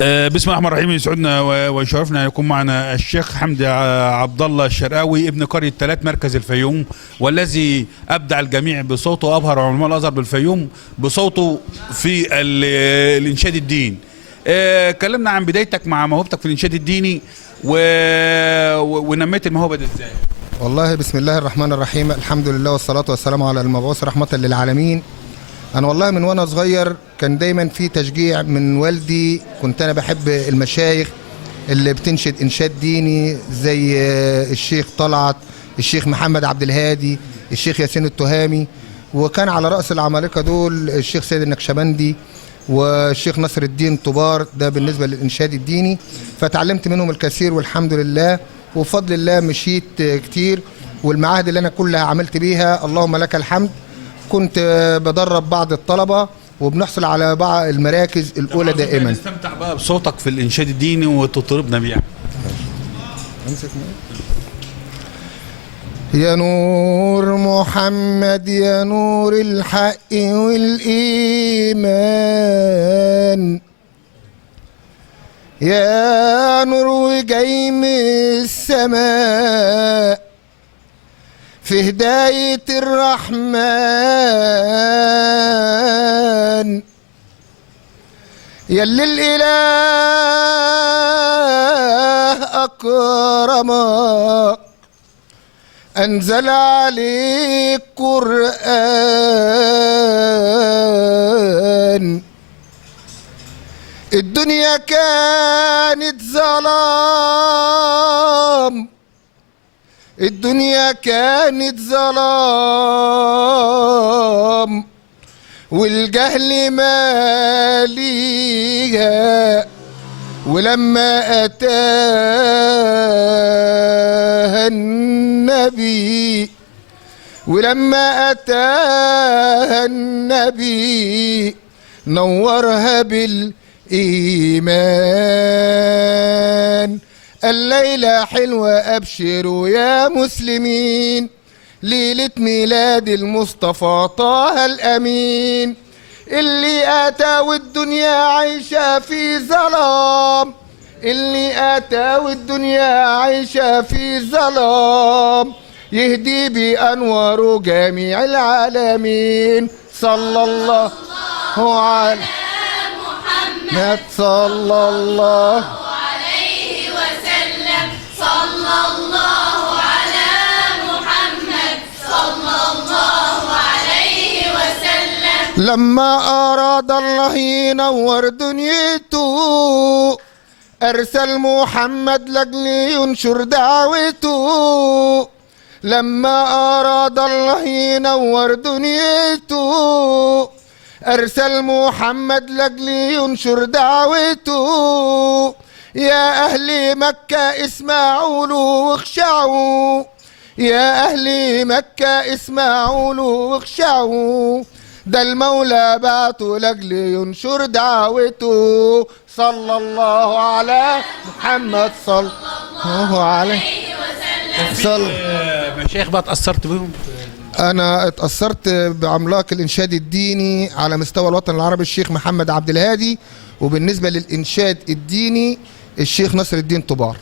بسم الله الرحمن الرحيم. يسعدنا ويشرفنا ان يكون معنا الشيخ حمدي عبد الله الشرقاوي ابن قرية ثلاث مركز الفيوم، والذي ابدع الجميع بصوته وابهر علماء الازهر بالفيوم بصوته في الانشاد الديني. كلمنا عن بدايتك مع موهبتك في الانشاد الديني ونميت الموهبه دي ازاي؟ والله بسم الله الرحمن الرحيم، الحمد لله والصلاة والسلام على المبعوث رحمة للعالمين. أنا والله من وأنا صغير كان دايما في تشجيع من والدي، كنت أنا بحب المشايخ اللي بتنشد إنشاد ديني زي الشيخ طلعت، الشيخ محمد عبد الهادي، الشيخ ياسين التهامي، وكان على رأس العمالقة دول الشيخ سيد النكشبندي والشيخ نصر الدين طبار، ده بالنسبة للإنشاد الديني. فتعلمت منهم الكثير والحمد لله، وبفضل الله مشيت كتير، والمعاهد اللي أنا كلها عملت بيها اللهم لك الحمد. كنت بدرب بعض الطلبة وبنحصل على بعض المراكز الأولى دائما. نستمتع بقى بصوتك في الإنشاد الديني وتطربنا بيه. يا نور محمد يا نور الحق والإيمان، يا نور وجاي من السماء في هداية الرحمن، يلي الإله أكرمك أنزل عليك قرآن. الدنيا كانت ظلام، الدنيا كانت ظلام، والجهل ماليها، ولما أتاها النبي، ولما أتاها النبي نورها بالإيمان. الليلة حلوة أبشروا يا مسلمين، ليلة ميلاد المصطفى طه الأمين، اللي أتى والدنيا عايشة في ظلام، اللي أتى والدنيا عايشة في ظلام، يهدي بأنواره جميع العالمين. صلى الله على محمد، صلى الله لما أراد الله ينور دنيته أرسل محمد لأجل ينشر دعوته. لما أراد الله ينور دنيته أرسل محمد لأجل ينشر دعوته. يا أهل مكة اسمعوا له واخشعوا، يا أهل مكة اسمعوا له واخشعوا، ده المولى بعته لاجل ينشر دعوته. صلى الله على محمد صلى الله عليه وسلم. مشايخ بقى اتأثرت بيهم؟ أنا اتأثرت بعملاق الإنشاد الديني على مستوى الوطن العربي الشيخ محمد عبد الهادي، وبالنسبة للإنشاد الديني الشيخ نصر الدين طبار.